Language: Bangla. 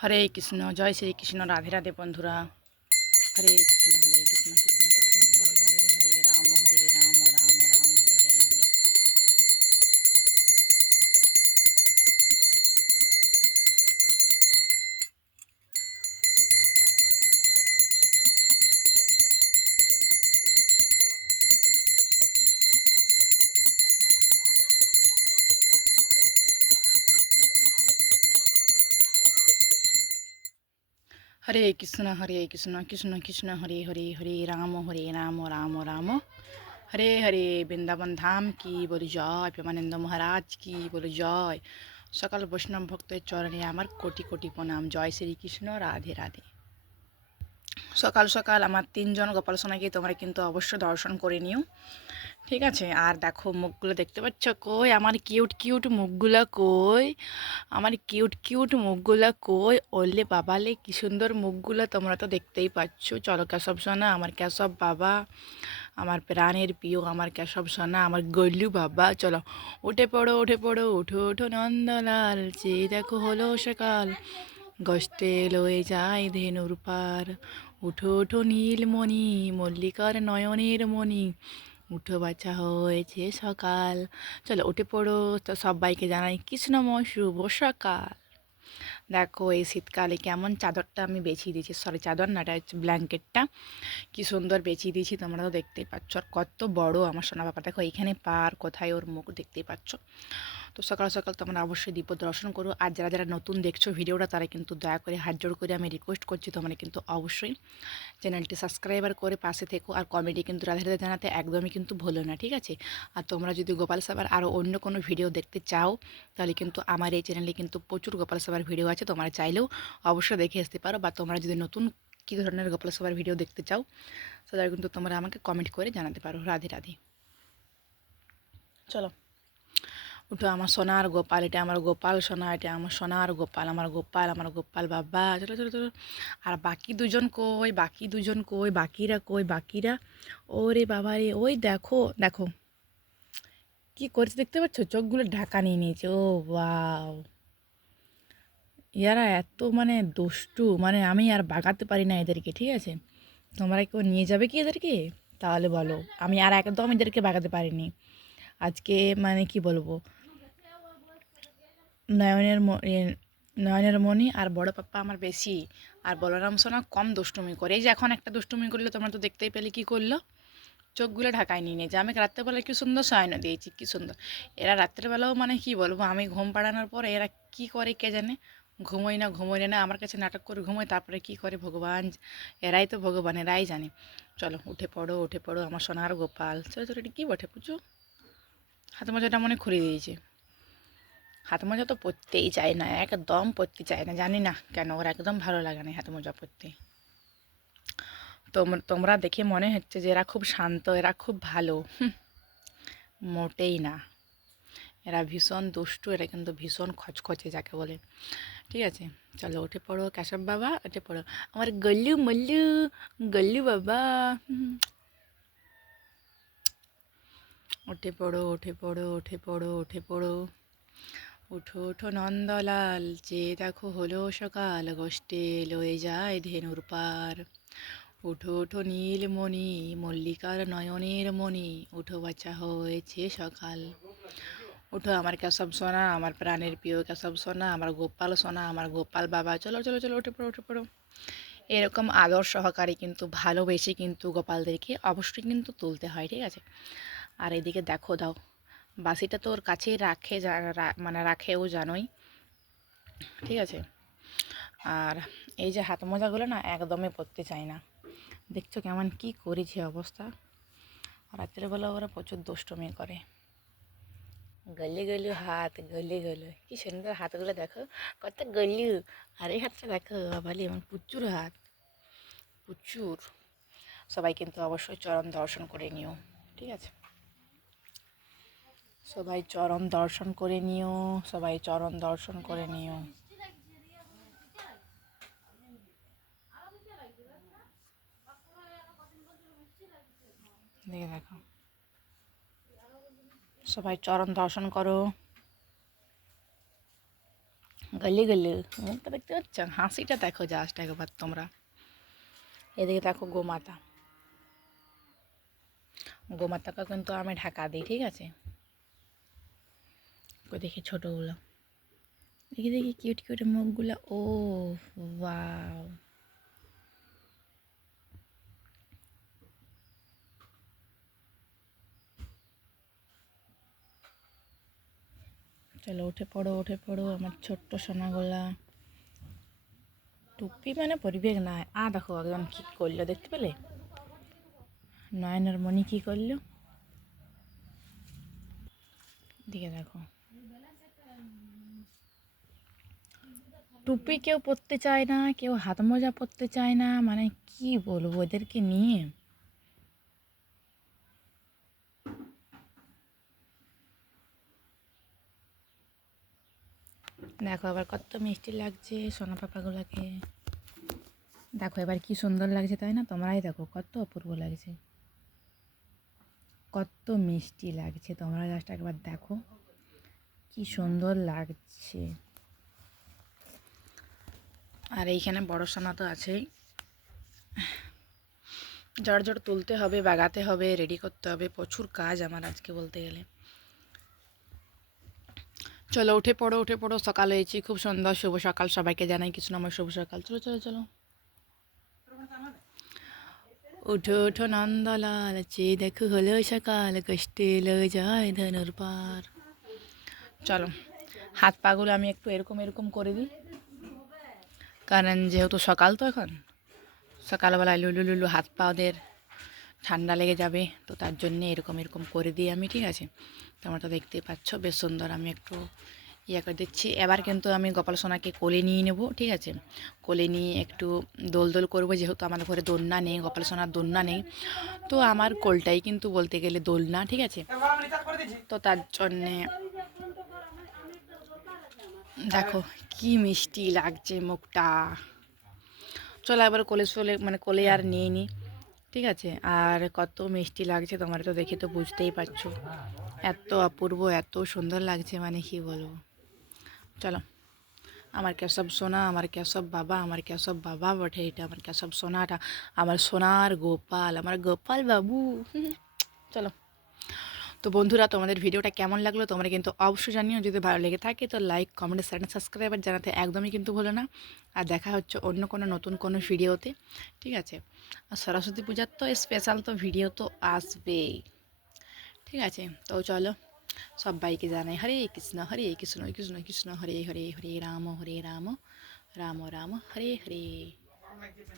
হরে কৃষ্ণ, জয় শ্রীকৃষ্ণ, রাধে রাধে বন্ধুরা। হরে কৃষ্ণ, হরে কৃষ্ণ, কৃষ্ণ কৃষ্ণ, হরে হরে, হরে রাম, রাম রাম, হরে হরে। হরে কৃষ্ণ, হরে কৃষ্ণ, কৃষ্ণ কৃষ্ণ, হরে হরে, হরে রাম, রাম রাম, হরে হরে। বৃন্দাবন ধাম কি বলি জয়, প্রেমানন্দ মহারাজ কি বলি জয়। সকাল বৈষ্ণব ভক্তের চরণে আমার কোটি কোটি প্রণাম। জয় শ্রীকৃষ্ণ, রাধে রাধে। সকাল সকাল আমার তিনজন গোপাল সোনাকে তোমরা কিন্তু অবশ্যই দর্শন করে নিও, ঠিক আছে। আর দেখো মুখগুলো দেখতে পাচ্ছ, কই আমার কিউট কিউট মুখগুলো, কই আমার কিউট কিউট মুখগুলো, কই ওলে বাবালে কি সুন্দর মুখগুলো, তোমরা তো দেখতেই পাচ্ছ। চলো কেশব সোনা, আমার কেশব বাবা, আমার প্রাণের প্রিয় আমার কেশব সোনা, আমার গল্লু বাবা, চলো উঠে পড়ো উঠে পড়ো, উঠো উঠো নন্দলাল, যে দেখো হলো সকাল, গস্তে লয়ে যায় ধেনুর পার, উঠো উঠো নীলমণি, মল্লিকার নয়নের মণি, উঠো বাচ্চা হয়েছে সকাল। চলো উঠে পড়ো, তো সবাইকে জানাই কৃষ্ণময় শুভ সকাল। দেখো এই শীতকালে কেমন চাদরটা আমি বেছিয়ে দিয়েছি, সরি চাদর না, এটা হচ্ছে ব্ল্যাঙ্কেটটা, কি সুন্দর বেছিয়ে দিয়েছি, তোমরা তো দেখতেই পাচ্ছ। আর কত বড় আমার সোনা বাবা, দেখো এইখানে পার, কোথায় ওর মুখ দেখতেই পাচ্ছ। তো সকাল সকাল তোমরা অবশ্যই দীপ দর্শন করো। আর যারা যারা নতুন দেখছো ভিডিওটা, তারা কিন্তু দয়া করে হাত জোড় করে আমি রিকোয়েস্ট করছি, তোমরা কিন্তু অবশ্যই চ্যানেলটি সাবস্ক্রাইবার করে পাশে থেকো। আর কমেডি কিন্তু রাধে রাধে জানাতে একদমই কিন্তু ভুলো না, ঠিক আছে। আর তোমরা যদি গোপাল সাবার আরও অন্য কোনো ভিডিও দেখতে চাও, তাহলে কিন্তু আমার এই চ্যানেলে কিন্তু প্রচুর গোপাল সাবার ভিডিও আছে, তোমরা চাইলেও অবশ্যই দেখে আসতে পারো। বা তোমরা যদি নতুন কী ধরনের গোপাল সাবার ভিডিও দেখতে চাও, সেটা কিন্তু তোমরা আমাকে কমেন্ট করে জানাতে পারো। রাধে রাধে। চলো উঠো আমার সোনার গোপাল, এটা আমার গোপাল সোনা, এটা আমার সোনার গোপাল, আমার গোপাল, আমার গোপাল বাবা, চলো চলো চলো। আর বাকি দুজন কই, বাকি দুজন কই, বাকিরা কই, বাকিরা, ওরে বাবা রে, ওই দেখো দেখো কি করছে দেখতে পাচ্ছ, চোখগুলো ঢাকা নিয়ে নিয়েছে। ও বাও, এরা এত মানে দুষ্টু, মানে আমি আর বাগাতে পারি না এদেরকে, ঠিক আছে। তোমরা কেউ নিয়ে যাবে কি এদেরকে, তাহলে বলো। আমি আর একদম এদেরকে বাগাতে পারিনি আজকে, মানে কি বলবো, নয়নের নয়নের মণি আর বড় পাপ্পা আমার বেশি, আর বলরাম সোনা কম দুষ্টুমি করে। এই যে এখন একটা দুষ্টুমি করলো, তোমরা তো দেখতেই পেলে কি করলো, চোখগুলো ঢাকায় নিয়ে নিয়েছে। আমি রাত্রেবেলা কি সুন্দর শয়ন দিয়েছি, কি সুন্দর। এরা রাত্রেবেলাও মানে কি বলবো, আমি ঘুম পাড়ানোর পরে এরা কি করে কে জানে, ঘুমোই না আমার কাছে নাটক করে ঘুমোয়, তারপরে কি করে ভগবান, এরাই তো ভগবান, এরাই জানে। চলো উঠে পড়ো উঠে পড়ো আমার সোনার গোপাল। চলো চলো, এটা কী বটে পুচু, হাত মোজাটা মনে খুলে দিয়েছে। হাত মোজা তো পরতেই চায় না, একদম পরতে চায় না, জানি না কেন, ওর একদম ভালো লাগে না হাত মোজা পরতে। তোমরা দেখে মনে হচ্ছে যে এরা খুব শান্ত, এরা খুব ভালো, মোটেই না। এরা ভীষণ দুষ্টু, এরা কিন্তু ভীষণ খচখচে যাকে বলে, ঠিক আছে। চলো উঠে পড়ো কেশব বাবা, উঠে পড়ো আমার গল্লু মল্লু, গল্লু বাবা, উঠে পড়ো উঠে পড়ো উঠে পড়ো উঠে পড়ো, উঠো ওঠো নন্দলাল, যে দেখো হলো সকাল, গোষ্ঠে লয়ে যায় ধেনুর পার, উঠো ওঠো নীলমণি, মল্লিকার নয়নের মণি, উঠো বাচ্চা হয়েছে সকাল। উঠো আমার কেশব সোনা, আমার প্রাণের প্রিয় কেশব সোনা, আমার গোপাল সোনা, আমার গোপাল বাবা, চলো চলো চলো উঠে পড়ো উঠে পড়ো। এরকম আদর সহকারে কিন্তু ভালোবেসে কিন্তু গোপালদেরকে অবশ্যই কিন্তু তুলতে হয়, ঠিক আছে। আর এদিকে দেখো দাও, বাসিটা তো ওর কাছেই রাখে, মানে রাখেও জানোই, ঠিক আছে। আর এই যে হাত মোজাগুলো না একদমই পরতে চায় না, দেখছো কেমন কি করেছে অবস্থা। রাত্রেবেলা ওরা প্রচুর দুষ্টুমি করে, গলি গলু হাত, গলি গলু, কি সুন্দর হাতগুলো দেখো, কত গলু। আর এই হাতটা দেখো ভালি, আমার প্রচুর হাত, প্রচুর। সবাই কিন্তু অবশ্যই চরণ দর্শন করে নিও, ঠিক আছে। সবাই চরণ দর্শন করে নিও, সবাই চরণ দর্শন করে নিও। দেখে দেখো, সবাই চরণ দর্শন করো। গলি গলি মুখটা দেখতে পাচ্ছ, হাসিটা দেখো জাস্ট একবার তোমরা। এদিকে দেখো গোমাতা, গোমাতাকে কিন্তু আমি ঢাকা দিই, ঠিক আছে। ওই দেখি ছোটোগুলো, দেখি দেখি কিউট কিউট মুখগুলো, ও ওয়াও। চলো উঠে পড়ো আমার ছোট্ট সোনাগুলা। টুপি মানে পরিবেশ নাই, দেখো একদম কি করলো দেখতে পেলে, নয়নের মণি কি করলো, দিকে দেখো। টুপি কেউ পরতে চায় না, কেউ হাত মোজা পরতে চায় না, মানে কি বলবো ওদেরকে নিয়ে। দেখো আবার কত মিষ্টি লাগছে সোনা পাপাগুলোকে, দেখো এবার কি সুন্দর লাগছে তাই না, তোমরাই দেখো কত অপূর্ব লাগছে, কত মিষ্টি লাগছে, তোমরা জাস্ট একবার দেখো কি সুন্দর লাগছে। আর এইখানে বড় সোনা তো আছেই, জড় জড় তুলতে হবে, বাগাতে হবে, রেডি করতে হবে, প্রচুর কাজ আমার আজকে বলতে গেলে। চলো উঠে পড়ো, সকাল হয়েছি, খুব সুন্দর শুভ সকাল, সবাইকে জানাই কিছু আমার শুভ সকাল। চলো চলো চলো, উঠো উঠো নন্দলাল, চেয়ে দেখো হলো সকাল, কষ্টে এলো যায় ধনুর পার। চলো হাত পাগুলো আমি একটু এরকম এরকম করে দিই, কারণ যেহেতু সকাল তো এখন, সকালবেলায় লুলু লুলু হাত পা ওদের ঠান্ডা লেগে যাবে, তো তার জন্যে এরকম এরকম করে দিই আমি, ঠিক আছে। তোমরা তো দেখতেই পাচ্ছ বেশ সুন্দর আমি একটু ইয়ে করে দিচ্ছি। এবার কিন্তু আমি গোপাল সোনাকে কোলে নিয়ে নেব, ঠিক আছে। কোলে নিয়ে একটু দোল দোল করবো, যেহেতু আমার ঘরে দোলনা নেই, গোপাল সোনার দোলনা নেই, তো আমার কোলটাই কিন্তু বলতে গেলে দোলনা, ঠিক আছে। তো তার জন্যে দেখো কি মিষ্টি লাগছে মুখটা। চলো এবার কোলে চলে মানে কোলে আর নিয়ে নিই, ঠিক আছে। আর কত মিষ্টি লাগছে তোমার তো দেখে তো বুঝতেই পারছো, এত অপূর্ব এত সুন্দর লাগছে, মানে কি বলবো। চলো আমার কেশব সোনা, আমার কেশব বাবা, আমার কেশব বাবা বটে এটা, আমার কেশব সোনাটা, আমার সোনার গোপাল, আমার গোপাল বাবু। চলো তো বন্ধুরা, তোমাদের ভিডিওটা কেমন লাগলো তোমরা কিন্তু অবশ্যই জানিও, যদি ভালো লেগে থাকে তো লাইক কমেন্ট চ্যানেল সাবস্ক্রাইবার জানাতে একদমই কিন্তু ভুলো না। আর দেখা হচ্ছে অন্য কোনো নতুন কোনো ভিডিওতে, ঠিক আছে। আর সরস্বতী পূজার তো স্পেশাল তো ভিডিও তো আসবেই, ঠিক আছে। তো চলো সবাইকে জানাই হরে কৃষ্ণ কৃষ্ণ কৃষ্ণ হরে হরে, হরে রাম রাম রাম হরে হরে।